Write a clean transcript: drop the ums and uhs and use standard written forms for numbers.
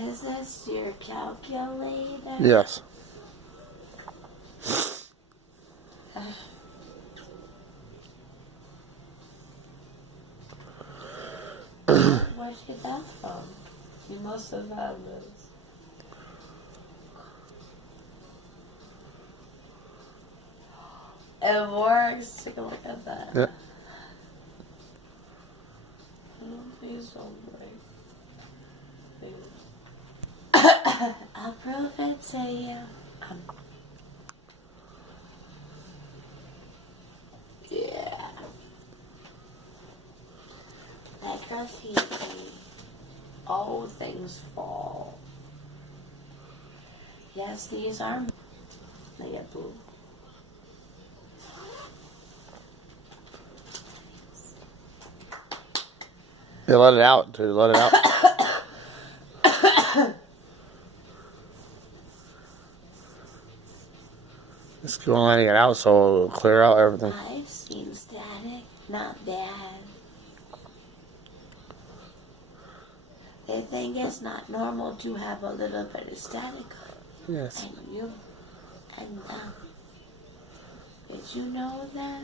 Is this your calculator? Yes. Where'd you get that from? You must have had this. It works. Take a look at that. Yeah. Please don't break. I'll prove it to you. Yeah. Like graffiti. All things fall. Yes, these are. They get blue. Yeah, let it out, dude. Let it out. Just go on letting it out so it'll clear out everything. I've seen static. Not bad. They think it's not normal to have a little bit of static. Yes. And did you know that?